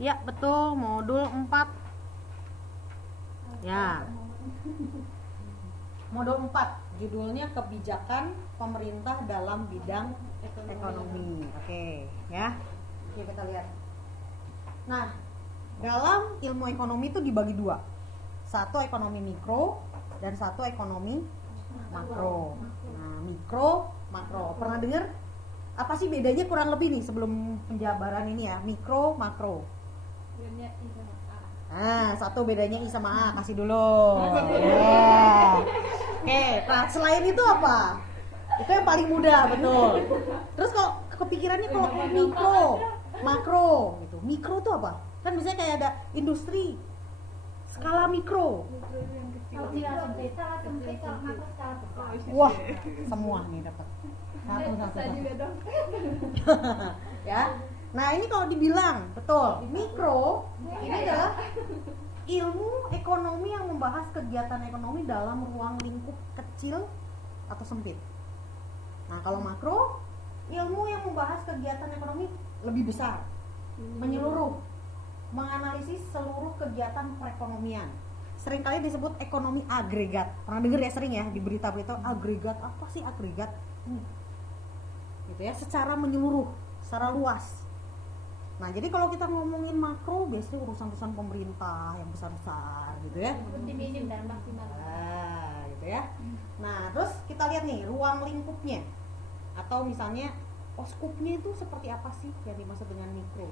Ya, betul, modul 4. Ya. Modul 4, judulnya kebijakan pemerintah dalam bidang ekonomi. Oke, ya. Oke, kita lihat. Nah, dalam ilmu ekonomi itu dibagi dua. Satu ekonomi mikro dan satu ekonomi makro. Nah, mikro, makro. Pernah dengar? Apa sih bedanya kurang lebih nih sebelum penjabaran ini ya? Mikro, makro. Nah, satu bedanya I sama A, kasih dulu. Yeah. Oke, nah selain itu apa? Itu yang paling mudah, betul. Terus kok kepikirannya kalau mikro, makro gitu. Mikro itu apa? Kan misalnya kayak ada industri skala mikro. Wah, semua nih dapat. Satu. Ya. Nah, ini kalau dibilang, betul. Mikro ini adalah ilmu ekonomi yang membahas kegiatan ekonomi dalam ruang lingkup kecil atau sempit. Nah, kalau makro, ilmu yang membahas kegiatan ekonomi lebih besar, menyeluruh, menganalisis seluruh kegiatan perekonomian. Seringkali disebut ekonomi agregat. Pernah dengar ya, sering ya di berita-berita agregat. Apa sih agregat? Gitu ya, secara menyeluruh, secara luas. Nah, jadi kalau kita ngomongin makro, biasanya urusan-urusan pemerintah yang besar-besar gitu ya. Nah, gitu ya. Nah, terus kita lihat nih ruang lingkupnya. Atau misalnya, skupnya itu seperti apa sih yang dimaksud dengan mikro?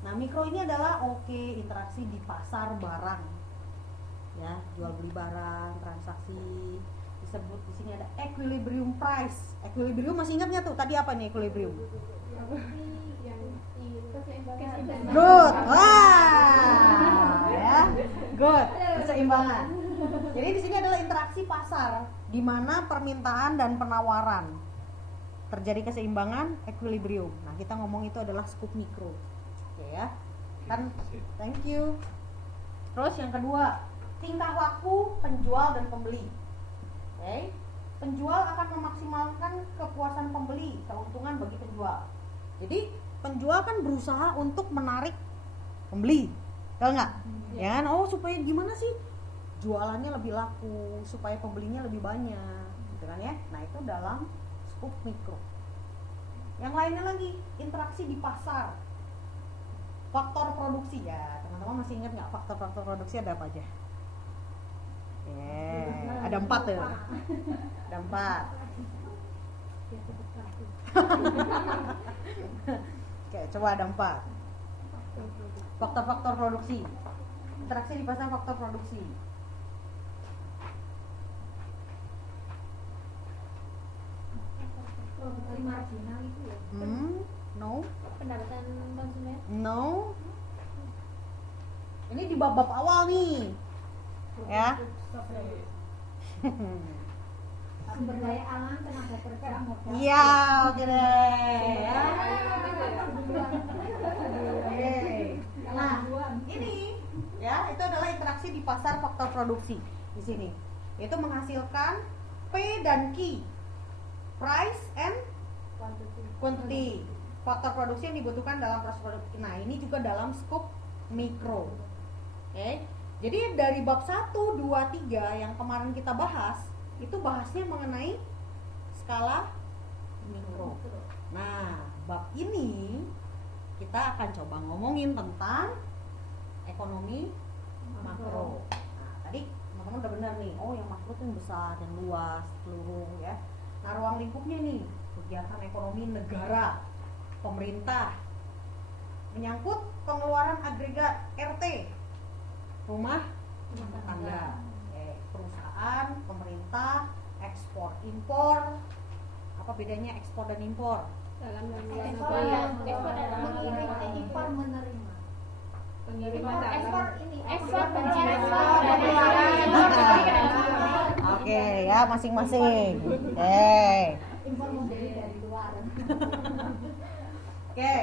Nah, mikro ini adalah interaksi di pasar barang. Ya, jual beli barang, transaksi. Disebut di sini ada equilibrium price. Equilibrium masih ingat nggak tuh? Tadi apa nih equilibrium? Good, wah, ya, good, keseimbangan. Jadi di sini adalah interaksi pasar, di mana permintaan dan penawaran terjadi keseimbangan, equilibrium. Nah, kita ngomong itu adalah skup mikro, oke ya. Kan, thank you. Terus yang kedua, tingkah laku penjual dan pembeli. Oke, penjual akan memaksimalkan kepuasan pembeli, keuntungan bagi penjual. Jadi penjual kan berusaha untuk menarik pembeli, tahu nggak? Ya kan? Supaya gimana sih? Jualannya lebih laku, supaya pembelinya lebih banyak, gitu kan ya? Nah, itu dalam skup mikro. Yang lainnya lagi, interaksi di pasar, faktor produksi ya. Teman-teman masih ingat nggak faktor-faktor produksi ada apa aja? Ada 4 tuh. Ada 4. Oke, coba ada 4. Faktor-faktor produksi. Interaksi di pasar faktor produksi. Marginal itu ya? No. Pendapatan konsumen? No. Ini di bab-bab awal nih. Ya. Sumber daya alam, tenaga kerja, modal. Iya, oke deh. Ya. Nah, ini ya, itu adalah interaksi di pasar faktor produksi di sini. Itu menghasilkan P dan Q. Price and quantity. Faktor produksi yang dibutuhkan dalam proses produksi. Nah, ini juga dalam skop mikro. Oke. Jadi dari bab 1, 2, 3 yang kemarin kita bahas, itu bahasnya mengenai skala mikro. Nah, bab ini kita akan coba ngomongin tentang ekonomi makro. Nah, tadi teman-teman udah benar nih. Yang makro itu yang besar dan luas, seluruh ya. Nah, ruang lingkupnya nih, kegiatan ekonomi negara, pemerintah, menyangkut pengeluaran agregat RT, rumah tangga, perusahaan, pemerintah, ekspor, impor. Apa bedanya ekspor dan impor? Ekspor impor menerima. Ekspor Oke, ya masing-masing. Impor membeli dari luar. Oke,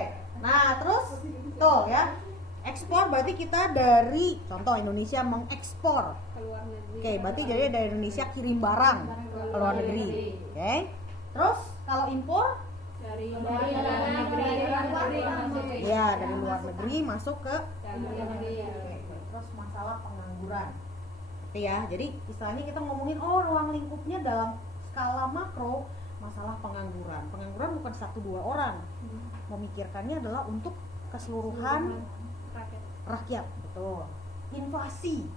nah terus tuh ya, ekspor berarti kita dari contoh Indonesia mengekspor Ke luar negeri. Oke, berarti jadi dari Indonesia kirim barang ke luar negeri. Oke. Terus kalau impor dari Ya, dari luar negeri masuk ke dalam negeri. terus masalah pengangguran. Oke ya, jadi istilahnya kita ngomongin ruang lingkupnya dalam skala makro masalah pengangguran. Pengangguran bukan 1-2 orang. Memikirkannya adalah untuk keseluruhan rakyat. Betul. Inflasi.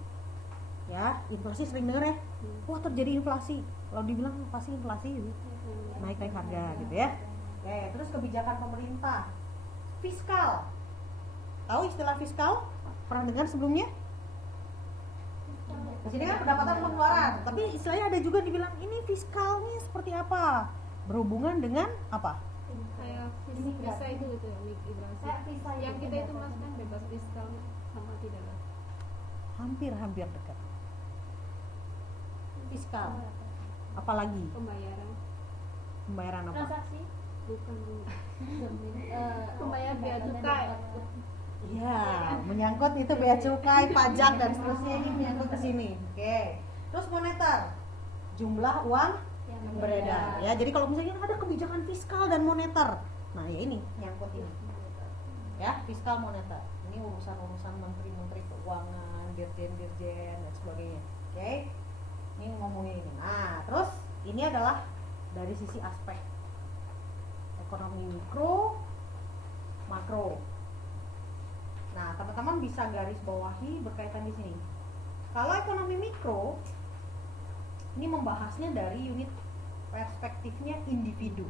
Ya, inflasi sering dengar ya. Wah, terjadi inflasi. Kalau dibilang inflasi gitu. Naik harga gitu ya. Oke, terus kebijakan pemerintah. Fiskal. Tahu istilah fiskal? Pernah dengar sebelumnya? Di sini kan pendapatan pengeluaran, tapi istilahnya ada juga dibilang ini fiskalnya seperti apa? Berhubungan dengan apa? Kayak visa itu gitu ya, migrasi. Yang kita itu mas kan bebas fiskal sama tidak lah. Hampir dekat. Fiskal. Apalagi? Pembayaran apa? Transaksi. Bukan pembayar bea cukai. Iya, menyangkut itu bea cukai, pajak dan seterusnya, ini menyangkut ke sini. Oke. Terus moneter. Jumlah uang yang beredar. Ya, jadi kalau misalnya ada kebijakan fiskal dan moneter. Nah, ya ini menyangkut ini. Ya, fiskal moneter. Ini urusan-urusan menteri-menteri keuangan, dirjen-dirjen dan sebagainya. Oke. Ini ngomongin ini. Nah, terus ini adalah dari sisi aspek ekonomi mikro, makro. Nah, teman-teman bisa garis bawahi berkaitan di sini. Kalau ekonomi mikro, ini membahasnya dari unit perspektifnya individu.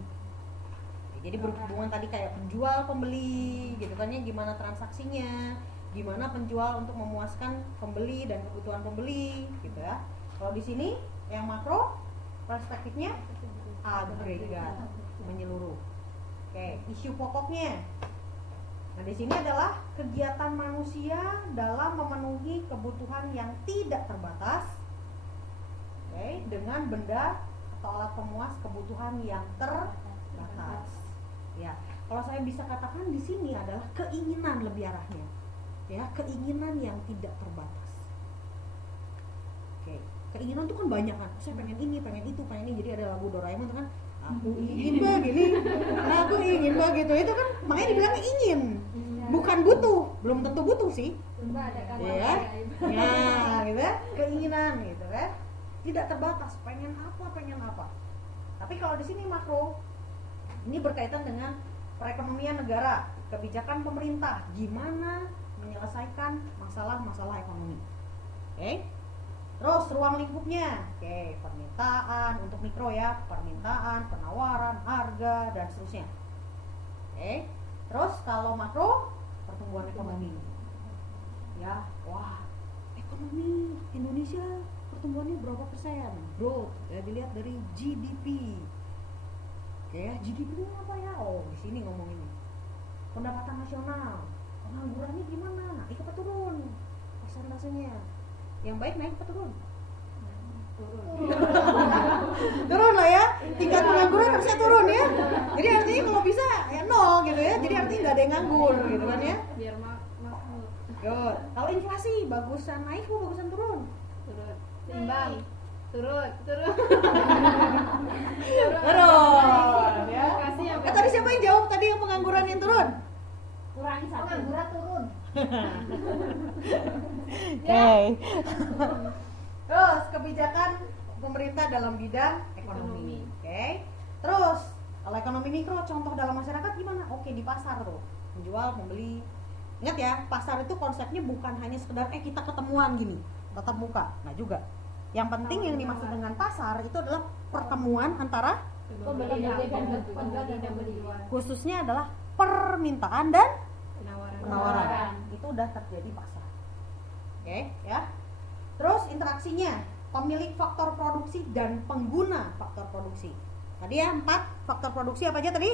Jadi berhubungan tadi kayak penjual, pembeli, gitu kan ya, gimana transaksinya, gimana penjual untuk memuaskan pembeli dan kebutuhan pembeli, gitu ya. Kalau di sini yang makro, perspektifnya agregat, menyeluruh. Oke, isu pokoknya. Nah, di sini adalah kegiatan manusia dalam memenuhi kebutuhan yang tidak terbatas, dengan benda atau alat pemuas kebutuhan yang terbatas. Ya, kalau saya bisa katakan di sini adalah keinginan lebih arahnya, ya, keinginan yang tidak terbatas. Oke, keinginan itu kan banyak kan. Saya pengen ini, pengen itu, pengen ini. Jadi ada lagu Doraemon tuh kan, aku ingin begini, aku ingin begitu. Itu kan makanya dibilang ingin. Bukan butuh, belum tentu butuh sih. Ya, gitu ya, keinginan gitu kan. Tidak terbatas, pengen apa. Tapi kalau di sini makro, ini berkaitan dengan perekonomian negara, kebijakan pemerintah, gimana menyelesaikan masalah-masalah ekonomi. Oke. Terus ruang lingkupnya, permintaan untuk mikro ya, permintaan, penawaran, harga dan seterusnya. Terus kalau makro, pertumbuhan ekonomi. Ya, wah, ekonomi Indonesia pertumbuhannya berapa persen? Growth, ya dilihat dari GDP. GDP-nya apa ya? Oh, di sini ngomongin pendapatan nasional, penganggurannya gimana? Naik apa turun? Persentasenya. Yang baik naik apa turun? Turun lah ya, tingkat pengangguran harusnya turun ya. Jadi artinya kalau bisa ya nol gitu ya. Jadi artinya nggak ada yang nganggur gitu kan ya. Biar makmur. Good. Kalau inflasi bagusan naik atau bagusan turun? Timbang. Turun. Turun. Ya. Kasih yang Tadi siapa yang jawab tadi yang pengangguran yang turun? Kurangi satu. Pengangguran turun. Terus kebijakan pemerintah dalam bidang ekonomi. Terus kalau ekonomi mikro, contoh dalam masyarakat gimana? Di pasar tuh, menjual, membeli. Ingat ya, pasar itu konsepnya bukan hanya sekedar kita ketemuan gini, tatap muka. Nah juga, yang penting yang dimaksud dengan pasar itu adalah pertemuan antara pembeli dan pembeli. khususnya adalah permintaan dan Penawaran. Itu udah terjadi pasar. Ya. Terus interaksinya, pemilik faktor produksi dan pengguna faktor produksi. Tadi ya 4 faktor produksi apa aja tadi?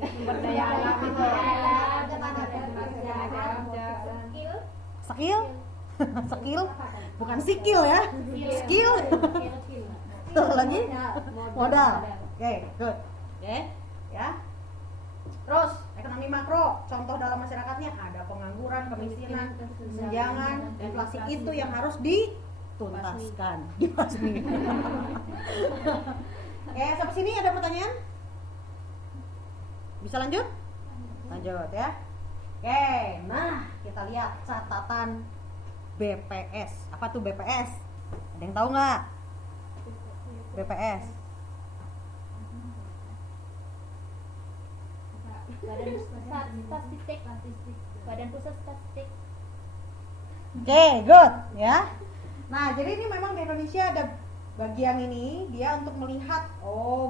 Sumber daya alam, skill, bukan skill ya, skill. Tuh lagi modal. Good. Ya. Terus ekonomi makro, contoh dalam masyarakatnya ada pengangguran, kemiskinan, kesenjangan, inflasi itu yang harus dituntaskan, dibasmi. Sampai sini ada pertanyaan? Bisa lanjut? Lanjut ya. Oke, nah kita lihat catatan BPS. Apa tuh BPS? Ada yang tahu nggak? BPS. Badan Pusat Statistik. Oke, good ya. Nah, jadi ini memang di Indonesia ada bagian ini dia untuk melihat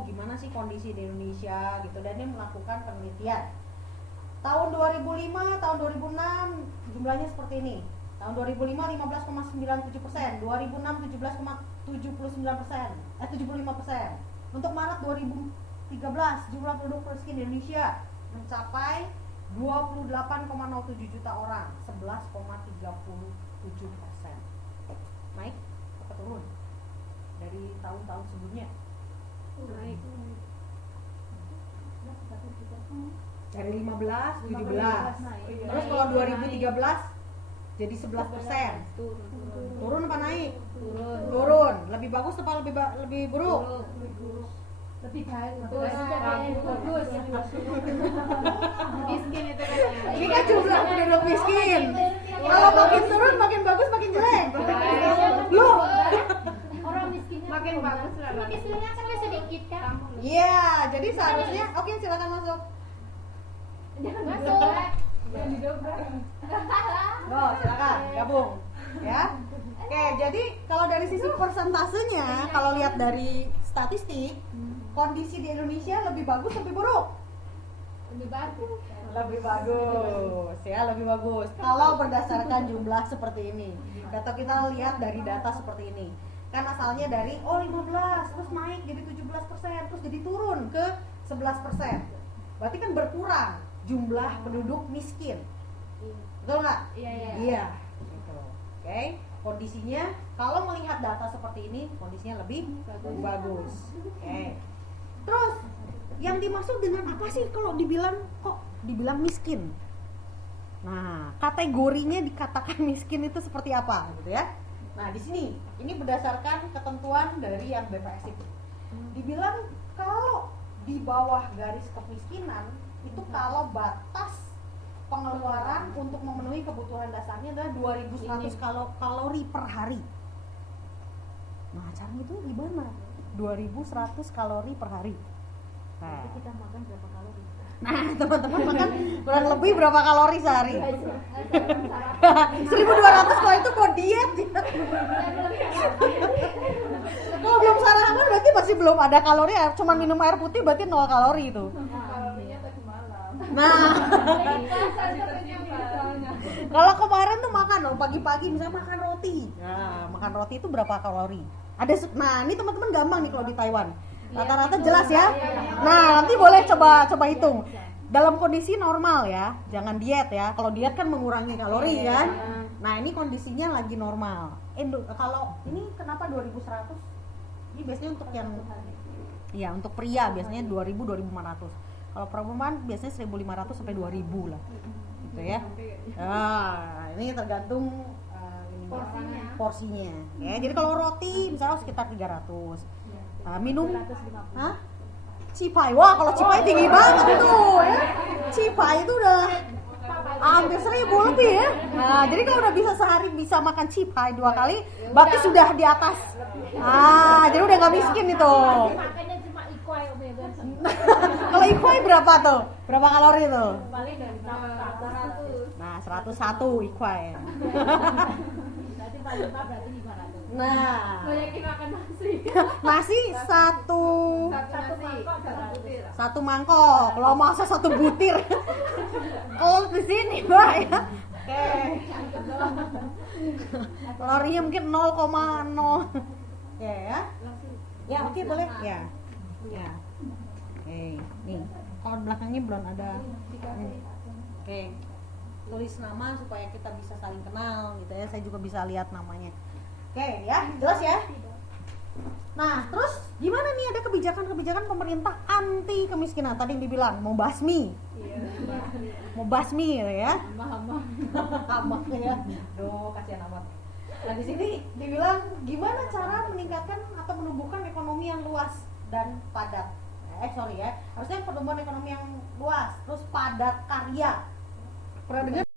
gimana sih kondisi di Indonesia gitu, dan dia melakukan penelitian. Tahun 2005, tahun 2006 jumlahnya seperti ini. Tahun 2005 15,97%, 2006 17,79%, 75%. Untuk Maret 2013 jumlah penduduk miskin di Indonesia mencapai 28,07 juta orang, 11,37%. Naik atau turun dari tahun-tahun sebelumnya? Naik. Dari 15, 17. Terus kalau 2013 jadi 11%. Turun apa naik? Turun. Lebih bagus apa lebih buruk? Lebih baik. Bagus. Miskin itu katanya. Ini kan jumlah penduduk miskin. Kalau makin turun makin bagus makin jelek. Lu? Orang miskinnya Makin bagus lah. miskinnya kan sedikit kan. Iya, jadi seharusnya oke, silakan masuk. Jangan masuk. Oh, silakan gabung. Ya. Oke, jadi kalau dari sisi persentasenya, kalau lihat dari statistik, kondisi di Indonesia lebih bagus lebih buruk? Lebih bagus. Lebih bagus ya, lebih bagus kalau berdasarkan jumlah seperti ini. Atau kita lihat dari data seperti ini, kan asalnya dari 15 terus naik jadi 17%, terus jadi turun ke 11%. Berarti kan berkurang jumlah penduduk miskin, betul nggak? Iya gitu. Oke, kondisinya kalau melihat data seperti ini kondisinya lebih bagus. Oke, terus yang dimaksud dengan apa sih kalau dibilang miskin? Nah, kategorinya dikatakan miskin itu seperti apa gitu ya? Nah, di sini ini berdasarkan ketentuan dari yang BPS itu. Dibilang kalau di bawah garis kemiskinan itu kalau batas pengeluaran untuk memenuhi kebutuhan dasarnya adalah 2100 kalori per hari. Nah, caranya itu gimana? 2100 kalori per hari. Nah, Kita makan berapa kalori? nah teman-teman makan kurang lebih berapa kalori sehari? 1200 kalau itu mau diet ya. Kalau belum sarapan berarti masih belum ada kalori, cuma minum air putih berarti 0 kalori itu. Kalorinya tadi malam. Nah, kalau kemarin tuh makan pagi-pagi misalnya makan roti. Nah, makan roti itu berapa kalori? Nah, ini teman-teman gampang nih kalau di Taiwan. Rata-rata jelas ya. Nah, nanti boleh coba hitung. Dalam kondisi normal ya, jangan diet ya. Kalau diet kan mengurangi kalori kan. Nah, ini kondisinya lagi normal. Kalau ini kenapa 2100? Ini biasanya untuk yang untuk pria biasanya 2000 2500. Kalau perempuan biasanya 1500 sampai 2000 lah. Gitu ya. Nah, ini tergantung porsinya. Ya, jadi kalau roti misalnya sekitar 300. Minum cipai, wah kalau cipai tinggi banget tuh ya. Cipai itu udah hampir 1000 lebih ya. Nah, jadi kalau udah bisa sehari bisa makan cipai 2 kali, berarti sudah di atas. Jadi udah nggak miskin itu. Makannya cuma ikuai omega. Kalau ikuai berapa tuh? Berapa kalori tuh? Paling dari 100. Nah, 101 ikuai. Berarti paling berarti 500. Nah, Banyakin makan nasi. nasi satu mangkok. Kalau masa 1 butir. Kalau di sini, Mbak ya. Oke. Kalorinya mungkin 0,0. Oke ya. Ya, oke boleh. Ya. Oke, nih. Kalau belakangnya belum ada. Oke. Tulis nama supaya kita bisa saling kenal gitu ya. Saya juga bisa lihat namanya. Oke ya, jelas ya. Nah, terus gimana nih ada kebijakan pemerintah anti kemiskinan? Tadi yang dibilang mau basmi. Mau basmi gitu ya. Hama ya. Duh, kasihan amat. Nah, di sini dibilang gimana cara meningkatkan atau menumbuhkan ekonomi yang luas dan padat. sorry ya, harusnya pertumbuhan ekonomi yang luas, terus padat karya. Pernah dengar